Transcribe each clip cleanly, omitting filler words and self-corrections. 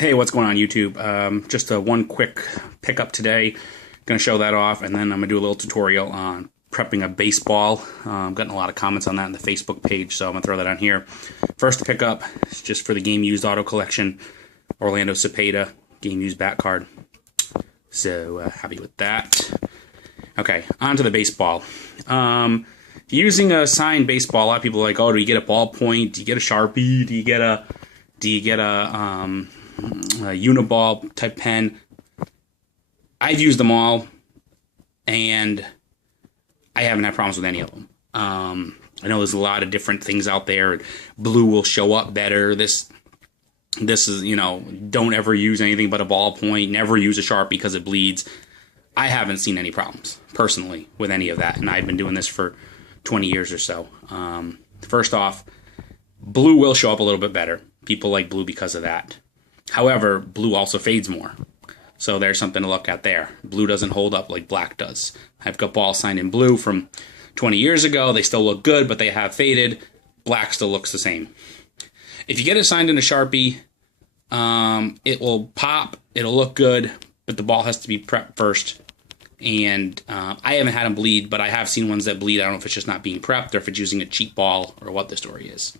Hey, what's going on YouTube? Just a one quick pickup today. Going to show that off, and then I'm going to do a little tutorial on prepping a baseball. I'm getting a lot of comments on that in the Facebook page, so I'm going to throw that on here. First pickup is just for the Game Used Auto Collection, Orlando Cepeda Game Used Bat Card. So happy with that. Okay, on to the baseball. Using a signed baseball, a lot of people are like, oh, do you get a ballpoint? Do you get a Sharpie? Do you get a Uniball type pen? I've used them all, and I haven't had problems with any of them. I know there's a lot of different things out there. Blue will show up better. This is, don't ever use anything but a ballpoint. Never use a Sharpie because it bleeds. I haven't seen any problems, personally, with any of that, and I've been doing this for 20 years or so. First off, blue will show up a little bit better. People like blue because of that. However, blue also fades more. So there's something to look at there. Blue doesn't hold up like black does. I've got balls signed in blue from 20 years ago. They still look good, but they have faded. Black still looks the same. If you get it signed in a Sharpie, it will pop, it'll look good, but the ball has to be prepped first. And I haven't had them bleed, but I have seen ones that bleed. I don't know if it's just not being prepped or if it's using a cheap ball or what the story is.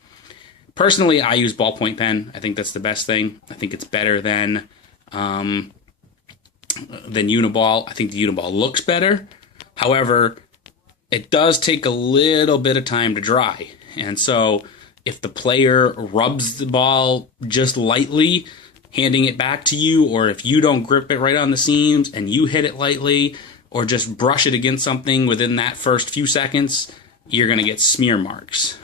Personally, I use ballpoint pen. I think that's the best thing. I think it's better than Uniball. I think the Uniball looks better. However, it does take a little bit of time to dry. And so if the player rubs the ball just lightly, handing it back to you, or if you don't grip it right on the seams and you hit it lightly, or just brush it against something within that first few seconds, you're going to get smear marks.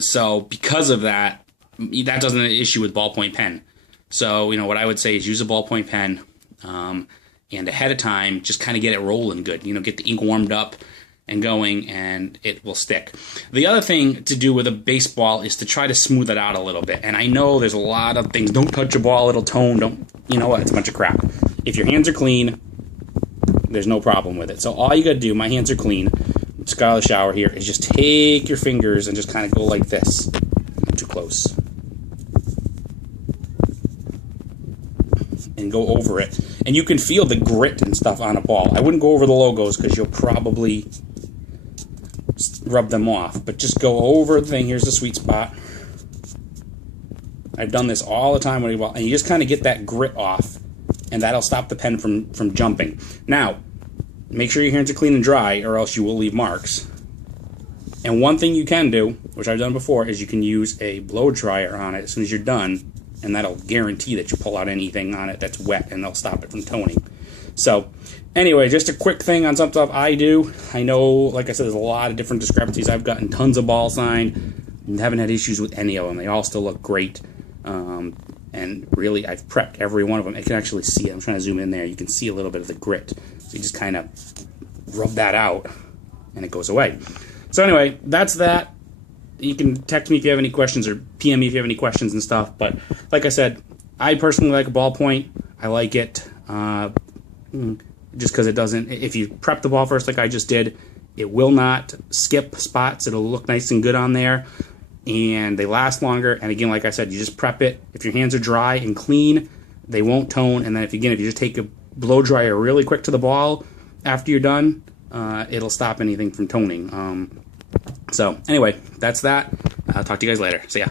So because of that, that doesn't an issue with ballpoint pen. So, what I would say is use a ballpoint pen, and ahead of time, just kind of get it rolling good. Get the ink warmed up and going, and it will stick. The other thing to do with a baseball is to try to smooth it out a little bit. And I know there's a lot of things. Don't touch a ball, it'll tone. You know what? It's a bunch of crap. If your hands are clean, there's no problem with it. So all you got to do, my hands are clean, just got out of the shower here, is just take your fingers and just kind of go like this. Not too close. And go over it. And you can feel the grit and stuff on a ball. I wouldn't go over the logos because you'll probably rub them off. But just go over the thing. Here's the sweet spot. I've done this all the time with a ball. And you just kind of get that grit off. And that'll stop the pen from jumping. Now, make sure your hands are clean and dry, or else you will leave marks. And one thing you can do, which I've done before, is you can use a blow dryer on it as soon as you're done, and that'll guarantee that you pull out anything on it that's wet, and they'll stop it from toning. So, anyway, just a quick thing on some stuff I do. I know, like I said, there's a lot of different discrepancies. I've gotten tons of balls signed and haven't had issues with any of them. They all still look great. And really, I've prepped every one of them. I can actually see it. I'm trying to zoom in there. You can see a little bit of the grit. So you just kind of rub that out, and it goes away. So anyway, that's that. You can text me if you have any questions, or PM me if you have any questions and stuff. But like I said, I personally like a ballpoint. I like it just because it doesn't, if you prep the ball first like I just did, it will not skip spots. It'll look nice and good on there. And they last longer. And again, like I said, you just prep it. If your hands are dry and clean, they won't tone. And then if you just take a blow dryer really quick to the ball after you're done, it'll stop anything from toning. So anyway, that's that. I'll talk to you guys later. See ya.